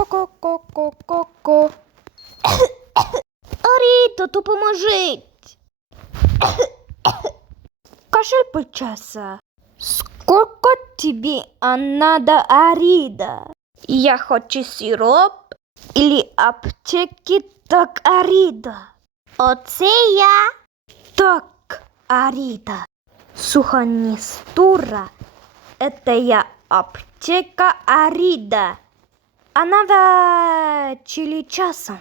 Ко-ко-ко-ко-ко-ко. Аріто, допоможіть. Кашель почесся. Сколько тебе надо, Арида? Я хочу сироп или аптеки, так, Арида. Оце я. Так, Арида. Суханистура. Это я аптека Арида. А надо чили часом.